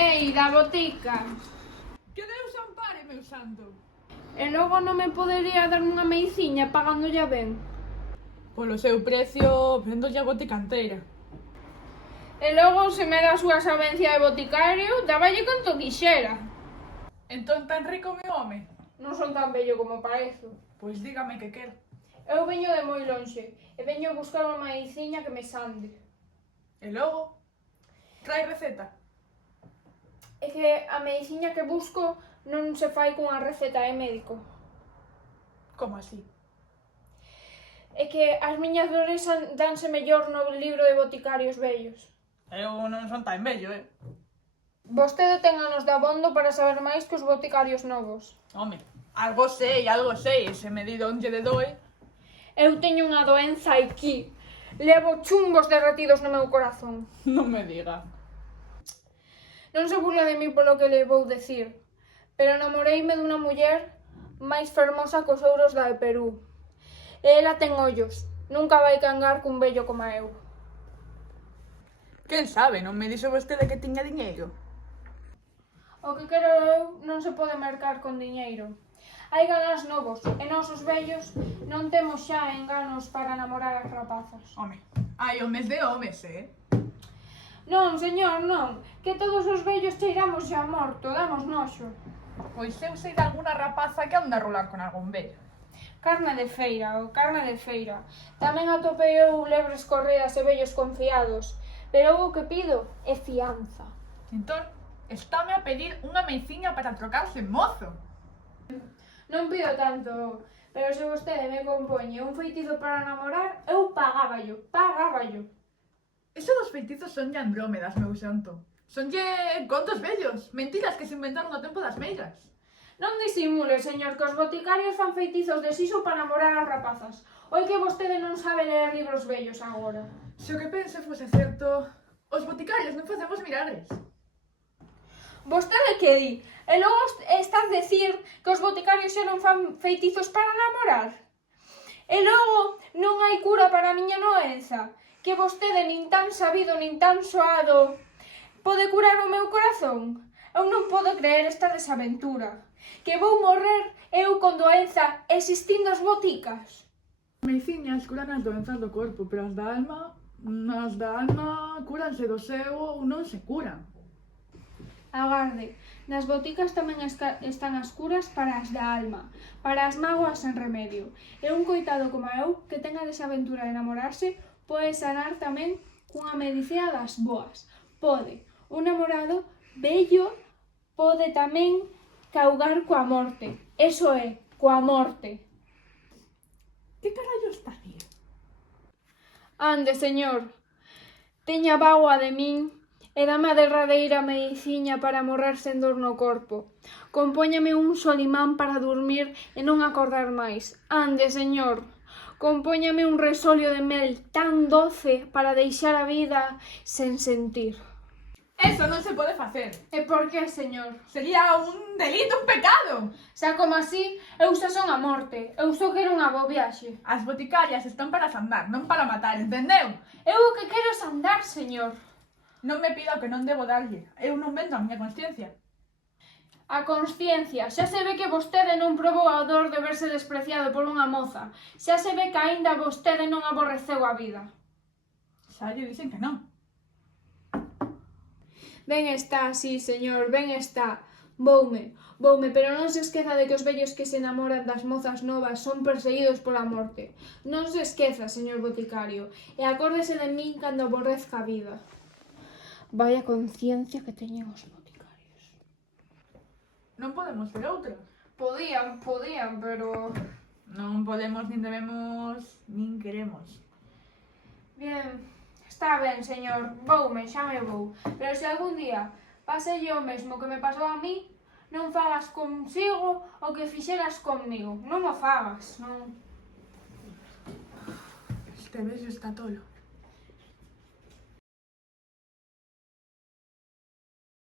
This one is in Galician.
Ei, da botica. Que Deus ampare, meu santo. E logo non me podería dar unha meiciña pagándolla ben. Polo seu precio, vendo a botica inteira. E logo, se me dá a súa sabencia de boticario, dáballe canto quixera. Entón tan rico meu home? Non son tan bello como parezo. Pois dígame que quer. Eu veño de moi lonxe e veño a buscar unha mediciña que me sande. E logo? Trae receta? É que a mediciña que busco non se fai cunha receta de médico. Como así? É que as miñas dores danse mellor no libro de boticarios vellos. Eu non son tan bello, Vostede ten anos de abondo para saber máis que os boticarios novos. Home, algo sei, e se me di onde de doe. Eu teño unha doenza aquí. Levo chumbos derretidos no meu corazón. Non me diga. Non se burla de mí polo que le vou decir, pero namoreime dunha muller máis fermosa que os ouros da de Perú. E ela ten ollos. Nunca vai cangar cun vello como eu. Quen sabe, non me dixo vostede que tiña diñeiro? O que quero eu non se pode mercar con diñeiro. Hai ganas novos e nós os vellos non temos xa enganos para namorar as rapazas. Home, hai homes de homes, Non, señor, non, que todos os vellos cheiramos xa morto, damos noxo. Pois eu sei de alguna rapaza que anda a rolar con algún vello. Carne de feira, o carne de feira. Tamén atopei eu lebres correas e vellos confiados, pero eu o que pido é fianza. Entón, estáme a pedir unha meiciña para trocarse en mozo. Non pido tanto, pero se vostede me compoñe un feitizo para namorar, eu pagáballo. Eso dos feitizos son lle Andrómedas, meu santo. Sonlle contos vellos, mentiras que se inventaron no tempo das meigas. Non disimule, señor, que os boticarios fan feitizos de siso para namorar as rapazas. Oi que vostede non sabe ler libros vellos agora. Se o que pense fose certo, os boticarios non facemos milagres. Vostede que di? E logo estás dicir que os boticarios xa non fan feitizos para namorar? E logo non hai cura para a miña doenza? Que vostede nin tan sabido nin tan soado pode curar o meu corazón? Eu non podo creer esta desaventura. Que vou morrer eu con doenza existindo as boticas. Meiciñas curan as doenzas do corpo, pero as da alma cúranse do seu ou non se curan. Agarde, nas boticas tamén están as curas para as da alma, para as mágoas sen remedio. E un coitado como eu, que ten a desaventura de enamorarse, pode sanar tamén cunha medicina das boas. Pode. Un namorado bello pode tamén caugar coa morte. Eso é, coa morte. Que carallo está a dir? Ande, señor, teña vagoa de min e dame a derradeira mediciña para morrer sen dor no corpo. Compóñame un solimán para dormir e non acordar máis. Ande, señor, compóñame un resolio de mel tan doce para deixar a vida sen sentir. Eso non se pode facer. E por que, señor? Sería un delito, un pecado. Xa como así, eu xa son a morte. Eu só quero unha boa viaxe. As boticarias están para sandar, non para matar, entendeu? Eu o que quero é andar, señor. Non me pida o que non debo darlle. Eu non vendo a miña consciencia. A consciencia, xa se ve que vostede non probou a dor de verse despreciado por unha moza. Xa se ve que aínda vostede non aborreceu a vida. Xa lle dicen que non. Ben está, sí, señor, ben está. Voume, pero non se esqueza de que os vellos que se enamoran das mozas novas son perseguidos pola morte. Non se esqueza, señor boticario, e acórdese de min cando aborrezca a vida. Vaya conciencia que teñen os boticarios. Non podemos ser outra. Podían, pero... Non podemos, nin debemos, nin queremos. Bien, está ben, señor, voume, xa me vou. Pero se algún día paselle o mesmo que me pasou a mí, non fagas consigo o que fixeras conmigo. Non o fagas, non. Este vello está tolo.